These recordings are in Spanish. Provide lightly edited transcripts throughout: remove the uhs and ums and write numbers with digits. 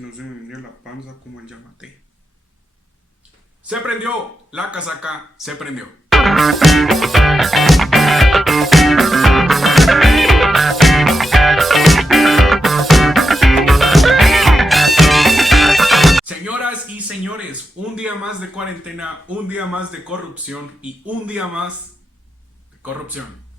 que no se me mire la panza como el Yamate. Se prendió, la casaca se prendió. Señoras y señores, un día más de cuarentena, un día más de corrupción y un día más de corrupción.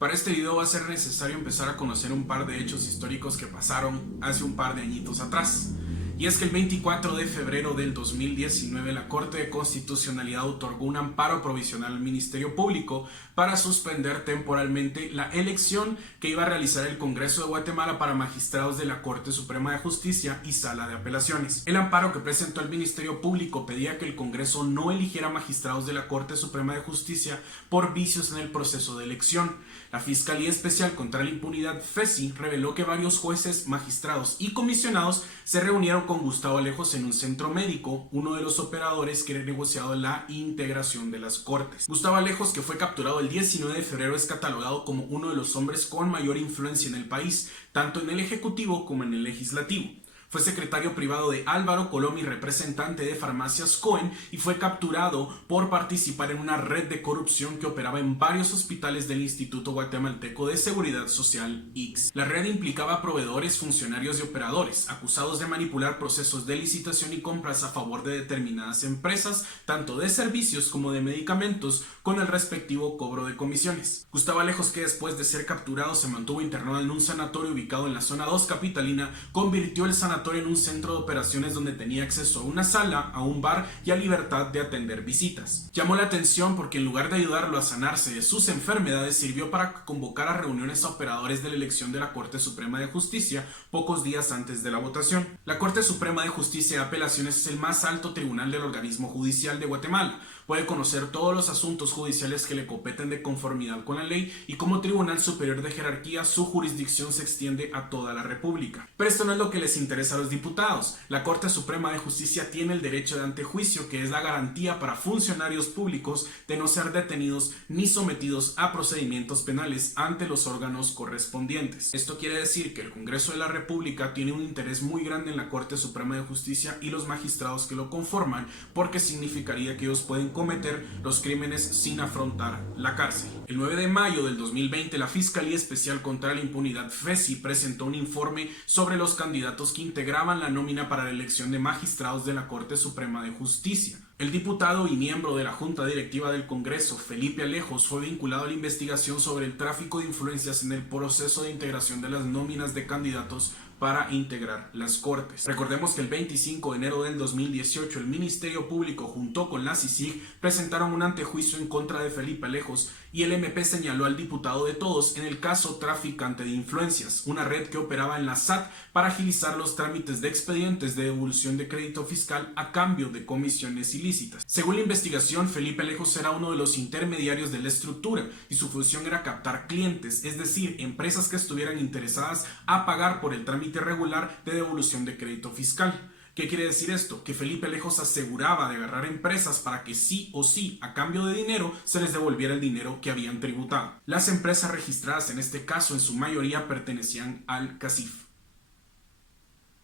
Para este video va a ser necesario empezar a conocer un par de hechos históricos que pasaron hace un par de añitos atrás. Y es que el 24 de febrero del 2019 la Corte de Constitucionalidad otorgó un amparo provisional al Ministerio Público para suspender temporalmente la elección que iba a realizar el Congreso de Guatemala para magistrados de la Corte Suprema de Justicia y Sala de Apelaciones. El amparo que presentó el Ministerio Público pedía que el Congreso no eligiera magistrados de la Corte Suprema de Justicia por vicios en el proceso de elección. La Fiscalía Especial contra la Impunidad, FESI, reveló que varios jueces, magistrados y comisionados se reunieron con Gustavo Alejos en un centro médico, uno de los operadores que era negociado la integración de las Cortes. Gustavo Alejos, que fue capturado el 19 de febrero, es catalogado como uno de los hombres con mayor influencia en el país, tanto en el Ejecutivo como en el Legislativo. Fue secretario privado de Álvaro Colom y representante de Farmacias Cohen y fue capturado por participar en una red de corrupción que operaba en varios hospitales del Instituto Guatemalteco de Seguridad Social, ICS. La red implicaba a proveedores, funcionarios y operadores acusados de manipular procesos de licitación y compras a favor de determinadas empresas, tanto de servicios como de medicamentos, con el respectivo cobro de comisiones. Gustavo Alejos, que después de ser capturado se mantuvo internado en un sanatorio ubicado en la zona 2 capitalina, convirtió el sanatorio en un centro de operaciones donde tenía acceso a una sala, a un bar y a libertad de atender visitas. Llamó la atención porque en lugar de ayudarlo a sanarse de sus enfermedades, sirvió para convocar a reuniones a operadores de la elección de la Corte Suprema de Justicia pocos días antes de la votación. La Corte Suprema de Justicia de Apelaciones es el más alto tribunal del organismo judicial de Guatemala. Puede conocer todos los asuntos judiciales que le competen de conformidad con la ley y como tribunal superior de jerarquía su jurisdicción se extiende a toda la república. Pero esto no es lo que les interesa a los diputados. La Corte Suprema de Justicia tiene el derecho de antejuicio, que es la garantía para funcionarios públicos de no ser detenidos ni sometidos a procedimientos penales ante los órganos correspondientes. Esto quiere decir que el Congreso de la República tiene un interés muy grande en la Corte Suprema de Justicia y los magistrados que lo conforman, porque significaría que ellos pueden cometer los crímenes sin afrontar la cárcel. El 9 de mayo del 2020, la Fiscalía Especial contra la Impunidad, FESI, presentó un informe sobre los candidatos que integraban la nómina para la elección de magistrados de la Corte Suprema de Justicia. El diputado y miembro de la Junta Directiva del Congreso, Felipe Alejos, fue vinculado a la investigación sobre el tráfico de influencias en el proceso de integración de las nóminas de candidatos para integrar las Cortes. Recordemos que el 25 de enero del 2018 el Ministerio Público junto con la CICIG presentaron un antejuicio en contra de Felipe Alejos y el MP señaló al diputado de Todos en el caso Traficante de Influencias, una red que operaba en la SAT para agilizar los trámites de expedientes de devolución de crédito fiscal a cambio de comisiones ilícitas. Según la investigación, Felipe Alejos era uno de los intermediarios de la estructura y su función era captar clientes, es decir, empresas que estuvieran interesadas a pagar por el trámite regular de devolución de crédito fiscal. ¿Qué quiere decir esto? Que Felipe Alejos aseguraba de agarrar empresas para que sí o sí, a cambio de dinero, se les devolviera el dinero que habían tributado. Las empresas registradas en este caso en su mayoría pertenecían al CACIF.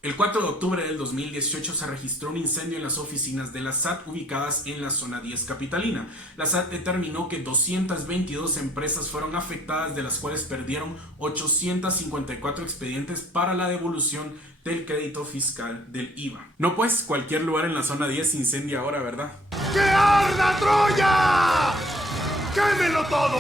El 4 de octubre del 2018 se registró un incendio en las oficinas de la SAT ubicadas en la zona 10 capitalina. La SAT determinó que 222 empresas fueron afectadas, de las cuales perdieron 854 expedientes para la devolución del crédito fiscal del IVA. No, pues cualquier lugar en la zona 10 se incendia ahora, ¿verdad? ¡Que arda Troya! ¡Quémelo todo!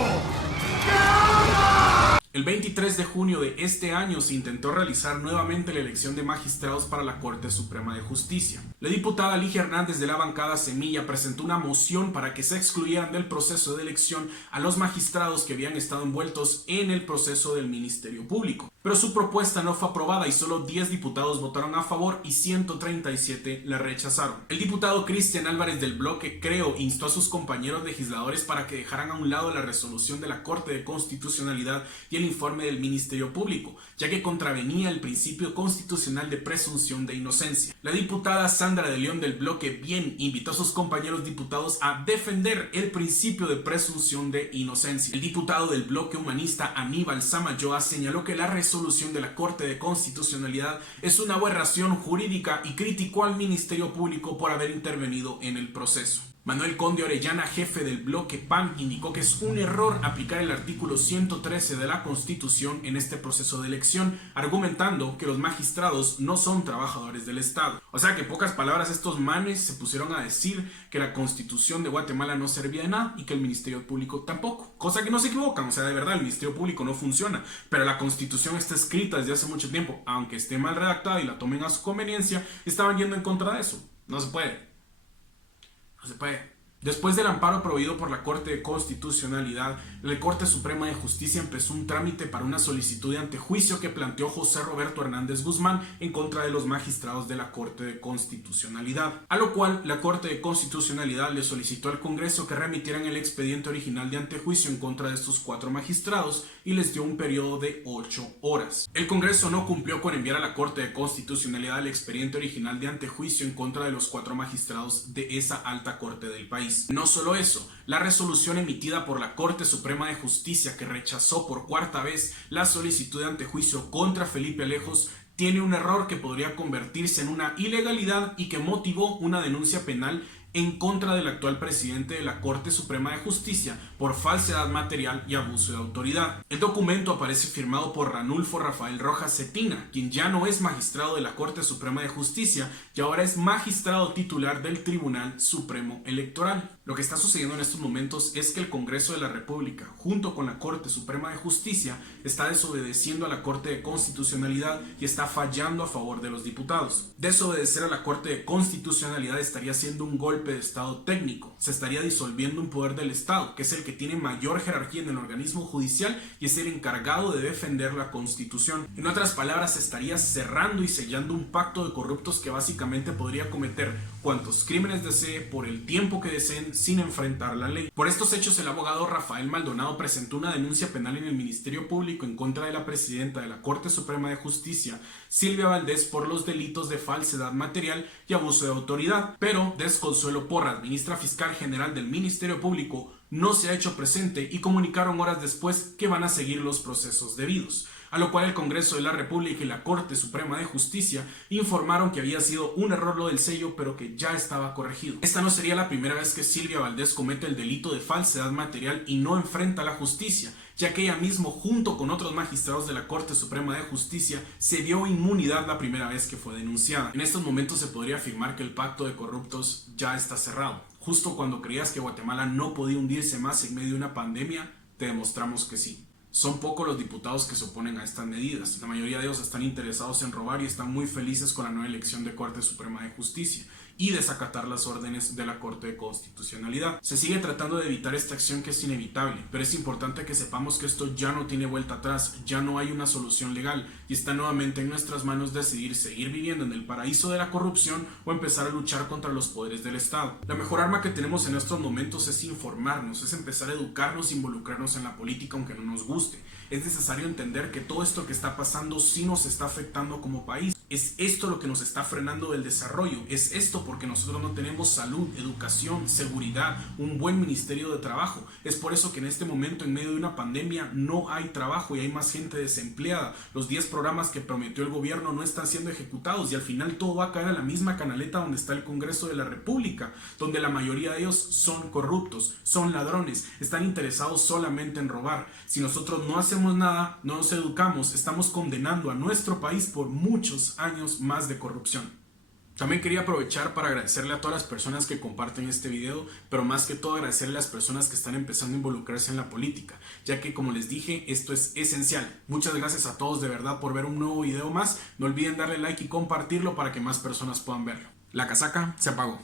¡Que arda! El 23 de junio de este año se intentó realizar nuevamente la elección de magistrados para la Corte Suprema de Justicia. La diputada Ligia Hernández de la bancada Semilla presentó una moción para que se excluyeran del proceso de elección a los magistrados que habían estado envueltos en el proceso del Ministerio Público. Pero su propuesta no fue aprobada y solo 10 diputados votaron a favor y 137 la rechazaron. El diputado Cristian Álvarez del Bloque Creo instó a sus compañeros legisladores para que dejaran a un lado la resolución de la Corte de Constitucionalidad y el informe del Ministerio Público, ya que contravenía el principio constitucional de presunción de inocencia. La diputada Sandra de León del bloque Bien invitó a sus compañeros diputados a defender el principio de presunción de inocencia. El diputado del bloque humanista Aníbal Samayoa señaló que la resolución de la Corte de Constitucionalidad es una aberración jurídica y criticó al Ministerio Público por haber intervenido en el proceso. Manuel Conde Orellana, jefe del bloque PAN, indicó que es un error aplicar el artículo 113 de la Constitución en este proceso de elección, argumentando que los magistrados no son trabajadores del Estado. O sea que en pocas palabras estos manes se pusieron a decir que la Constitución de Guatemala no servía de nada y que el Ministerio Público tampoco. Cosa que no se equivocan, o sea, de verdad el Ministerio Público no funciona, pero la Constitución está escrita desde hace mucho tiempo, aunque esté mal redactada y la tomen a su conveniencia, estaban yendo en contra de eso. No se puede. No se puede. Después del amparo prohibido por la Corte de Constitucionalidad, la Corte Suprema de Justicia empezó un trámite para una solicitud de antejuicio que planteó José Roberto Hernández Guzmán en contra de los magistrados de la Corte de Constitucionalidad, a lo cual la Corte de Constitucionalidad le solicitó al Congreso que remitieran el expediente original de antejuicio en contra de estos 4 magistrados y les dio un periodo de 8 horas. El Congreso no cumplió con enviar a la Corte de Constitucionalidad el expediente original de antejuicio en contra de los 4 magistrados de esa alta corte del país. No solo eso, la resolución emitida por la Corte Suprema de Justicia que rechazó por 4ª vez la solicitud de antejuicio contra Felipe Alejos tiene un error que podría convertirse en una ilegalidad y que motivó una denuncia penal en contra del actual presidente de la Corte Suprema de Justicia por falsedad material y abuso de autoridad. El documento aparece firmado por Ranulfo Rafael Rojas Cetina, quien ya no es magistrado de la Corte Suprema de Justicia y ahora es magistrado titular del Tribunal Supremo Electoral. Lo que está sucediendo en estos momentos es que el Congreso de la República, junto con la Corte Suprema de Justicia, está desobedeciendo a la Corte de Constitucionalidad y está fallando a favor de los diputados. Desobedecer a la Corte de Constitucionalidad estaría siendo un golpe de Estado técnico. Se estaría disolviendo un poder del Estado, que es el que tiene mayor jerarquía en el organismo judicial y es el encargado de defender la Constitución. En otras palabras, se estaría cerrando y sellando un pacto de corruptos que básicamente podría cometer cuantos crímenes desee por el tiempo que deseen sin enfrentar la ley. Por estos hechos, el abogado Rafael Maldonado presentó una denuncia penal en el Ministerio Público en contra de la presidenta de la Corte Suprema de Justicia, Silvia Valdés, por los delitos de falsedad material y abuso de autoridad, pero Desconsuelo Porras, ministra fiscal general del Ministerio Público, no se ha hecho presente y comunicaron horas después que van a seguir los procesos debidos. A lo cual el Congreso de la República y la Corte Suprema de Justicia informaron que había sido un error lo del sello, pero que ya estaba corregido. Esta no sería la primera vez que Silvia Valdés comete el delito de falsedad material y no enfrenta a la justicia, ya que ella mismo, junto con otros magistrados de la Corte Suprema de Justicia, se dio inmunidad la primera vez que fue denunciada. En estos momentos se podría afirmar que el pacto de corruptos ya está cerrado. Justo cuando creías que Guatemala no podía hundirse más en medio de una pandemia, te demostramos que sí. Son pocos los diputados que se oponen a estas medidas. La mayoría de ellos están interesados en robar y están muy felices con la nueva elección de Corte Suprema de Justicia y desacatar las órdenes de la Corte de Constitucionalidad. Se sigue tratando de evitar esta acción que es inevitable, pero es importante que sepamos que esto ya no tiene vuelta atrás, ya no hay una solución legal y está nuevamente en nuestras manos decidir seguir viviendo en el paraíso de la corrupción o empezar a luchar contra los poderes del Estado. La mejor arma que tenemos en estos momentos es informarnos, es empezar a educarnos e involucrarnos en la política aunque no nos guste. Es necesario entender que todo esto que está pasando sí nos está afectando como país. Es esto lo que nos está frenando del desarrollo. Es esto porque nosotros no tenemos salud, educación, seguridad, un buen ministerio de trabajo. Es por eso que en este momento, en medio de una pandemia, no hay trabajo y hay más gente desempleada. Los 10 programas que prometió el gobierno no están siendo ejecutados y al final todo va a caer a la misma canaleta donde está el Congreso de la República, donde la mayoría de ellos son corruptos, son ladrones, están interesados solamente en robar. Si nosotros no hacemos nada, no nos educamos, estamos condenando a nuestro país por muchos años más de corrupción. También quería aprovechar para agradecerle a todas las personas que comparten este video, pero más que todo agradecerle a las personas que están empezando a involucrarse en la política, ya que como les dije, esto es esencial. Muchas gracias a todos de verdad por ver un nuevo video más. No olviden darle like y compartirlo para que más personas puedan verlo. La casaca se apagó.